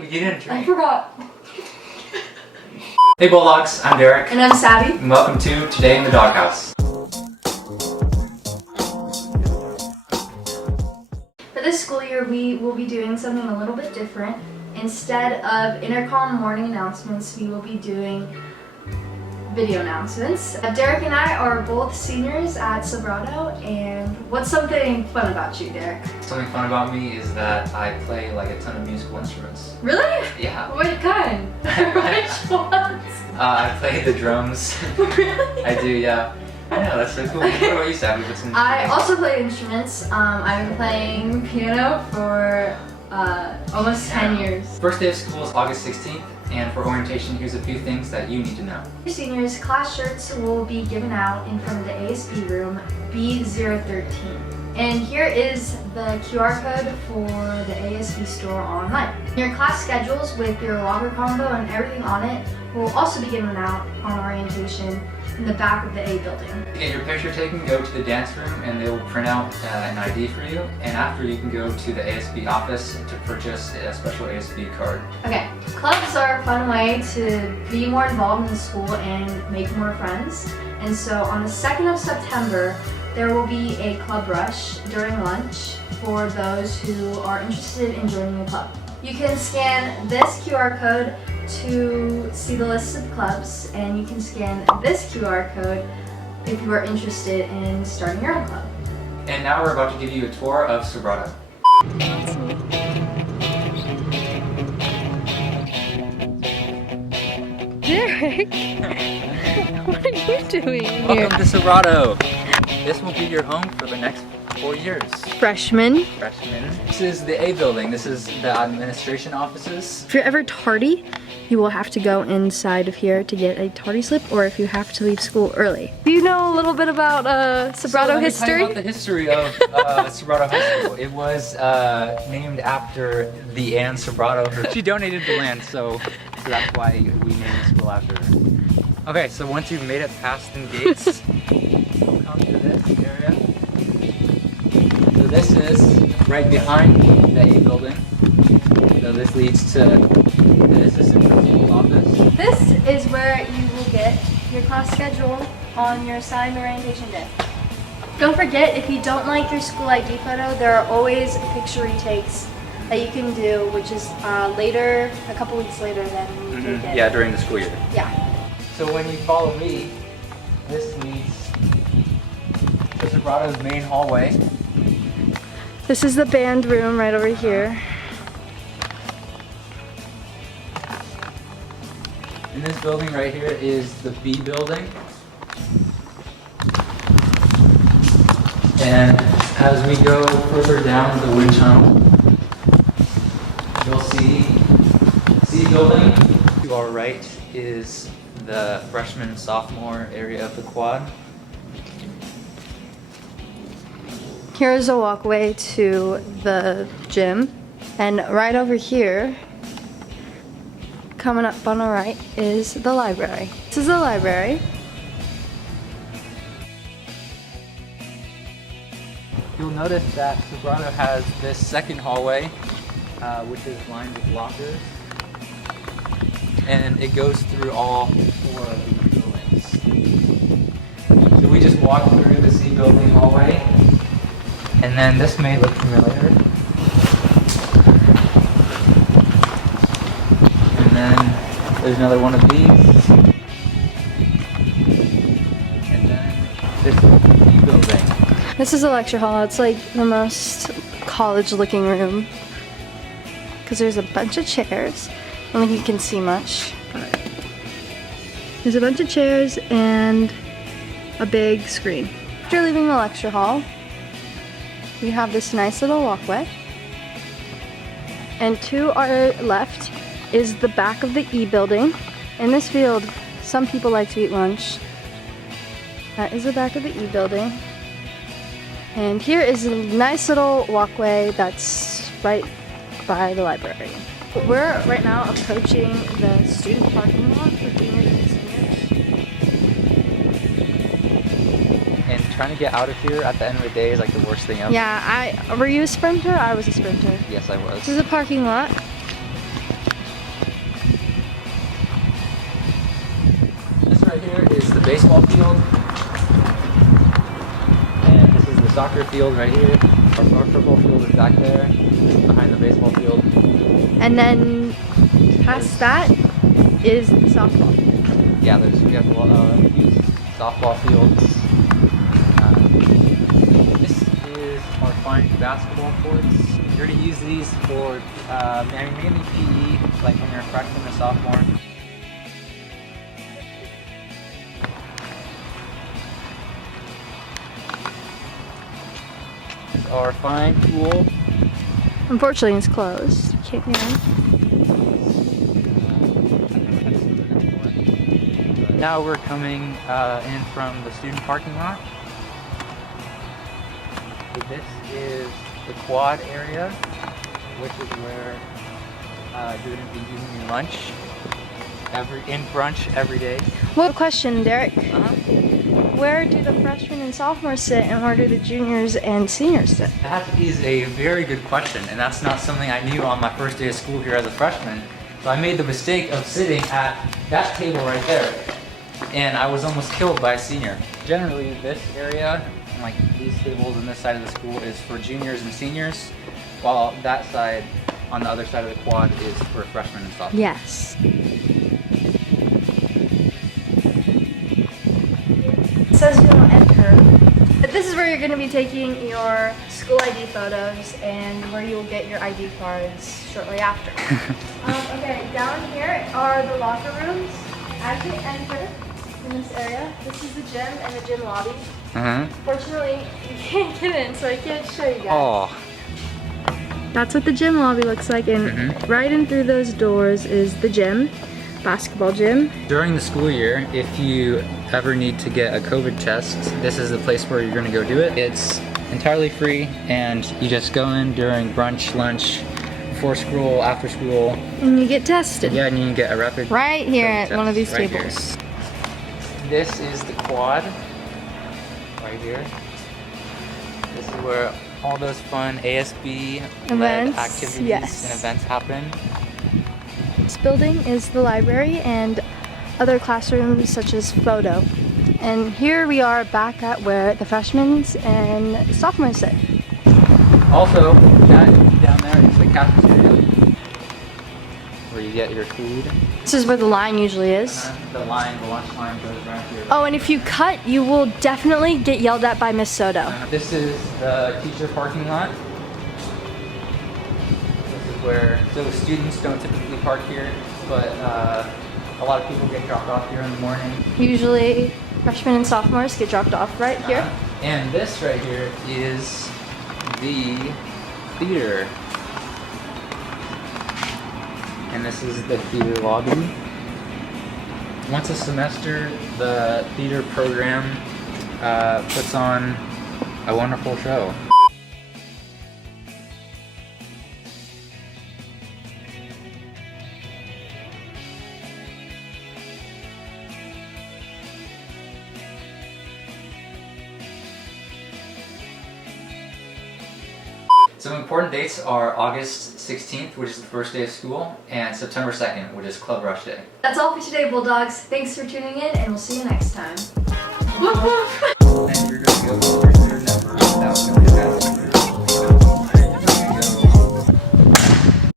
wait. We didn't drink. I forgot. Hey Bulldogs, I'm Derek. And I'm Savvy. And welcome to Today in the Doghouse. For this school year, we will be doing something a little bit different. Instead of intercom morning announcements, we will be doing video announcements. Derek and I are both seniors at Sobrato, and what's something fun about you, Derek? Something fun about me is that I play like a ton of musical instruments. Really? Yeah. What kind? Which ones? I play the drums. Really? I do, yeah. I know, that's so cool. What about you, Savvy? What's in I also play instruments. I've been playing piano for almost 10 years. First day of school is August 16th, and for orientation, here's a few things that you need to know. Seniors, class shirts will be given out in front of the ASB room B013. And here is the QR code for the ASB store online. Your class schedules with your locker combo and everything on it will also be given out on orientation in the back of the A building. To get your picture taken, go to the dance room and they will print out an ID for you. And after, you can go to the ASB office to purchase a special ASB card. Okay, clubs are a fun way to be more involved in the school and make more friends. And so on the 2nd of September, there will be a club rush during lunch for those who are interested in joining a club. You can scan this QR code to see the list of clubs, and you can scan this QR code if you are interested in starting your own club. And now we're about to give you a tour of Sobrato. Derek, what are you doing here? Welcome to Sobrato. This will be your home for the next 4 years. Freshman. This is the A building. This is the administration offices. If you're ever tardy, you will have to go inside of here to get a tardy slip, or if you have to leave school early. Do you know a little bit about Sobrato history? About the history of Sobrato High School. It was named after the Anne Sobrato. She donated the land, so that's why we named the school after her. Okay, so once you've made it past the gates, you'll come to this area. So this is right behind the A building. So this leads to the assistant principal's office. This is where you will get your class schedule on your assigned orientation day. Don't forget, if you don't like your school ID photo, there are always picture retakes that you can do, which is later, a couple weeks later than you take it. Yeah, during the school year. Yeah. So when you follow me, this leads to Sobrato's main hallway. This is the band room right over here. And this building right here is the B building. And as we go further down the wind tunnel, you'll see C building. To our right is the freshman and sophomore area of the quad. Here's a walkway to the gym, and right over here, coming up on the right, is the library. This is the library. You'll notice that Sobrato has this second hallway, which is lined with lockers, and it goes through all 4 of these buildings. So we just walked through the C building hallway, and then this may look familiar. And then there's another one of these. And then this B building. This is a lecture hall. It's like the most college looking room because there's a bunch of chairs. I don't think you can see much, but there's a bunch of chairs and a big screen. After leaving the lecture hall, we have this nice little walkway, and to our left is the back of the E building. In this field, some people like to eat lunch. That is the back of the E building. And here is a nice little walkway that's right by the library. We're right now approaching the student parking lot for juniors and seniors. And trying to get out of here at the end of the day is like the worst thing ever. Yeah, were you a sprinter? I was a sprinter. Yes, I was. This is a parking lot. here is the baseball field. And this is the soccer field right here. Our football field is back there, behind the baseball field. And then past that is the softball. Yeah, we have a lot of softball fields. This is our fine basketball courts. You're going to use these for mainly PE, like when you're a freshman or sophomore. This is our fine pool. Unfortunately, it's closed. You can't get in. Now we're coming in from the student parking lot. So this is the quad area, which is where you're going to be using your lunch in brunch every day. Well, question, Derek. Where do the freshmen and sophomores sit, and where do the juniors and seniors sit? That is a very good question, and that's not something I knew on my first day of school here as a freshman. So I made the mistake of sitting at that table right there, and I was almost killed by a senior. Generally, this area, like these tables on this side of the school, is for juniors and seniors, while that side, on the other side of the quad, is for freshmen and sophomores. Yes. It says you'll enter. But this is where you're going to be taking your school ID photos and where you'll get your ID cards shortly after. Okay, down here are the locker rooms. As you enter in this area, this is the gym and the gym lobby. Fortunately, you can't get in, so I can't show you guys. Oh. That's what the gym lobby looks like, and right in through those doors is the gym, basketball gym. During the school year, if you ever need to get a COVID test, this is the place where you're gonna go do it. It's entirely free, and you just go in during brunch, lunch, before school, after school. And you get tested. Yeah, and you can get a rapid Right here COVID at test one of these right tables. here. This is the quad, right here. This is where all those fun ASB Events, activities yes. and events happen. This building is the library and other classrooms such as photo. And here we are back at where the freshmen and sophomores sit. Also, that down there is the cafeteria, where you get your food. This is where the line usually is. The lunch line goes right here. Oh, and if you cut, you will definitely get yelled at by Miss Soto. This is the teacher parking lot. This is where, so students don't typically park here, but a lot of people get dropped off here in the morning. Usually, freshmen and sophomores get dropped off right here. And this right here is the theater. And this is the theater lobby. Once a semester, the theater program puts on a wonderful show. Some important dates are August 16th, which is the first day of school, and September 2nd, which is Club Rush Day. That's all for today, Bulldogs. Thanks for tuning in, and we'll see you next time. Woof woof!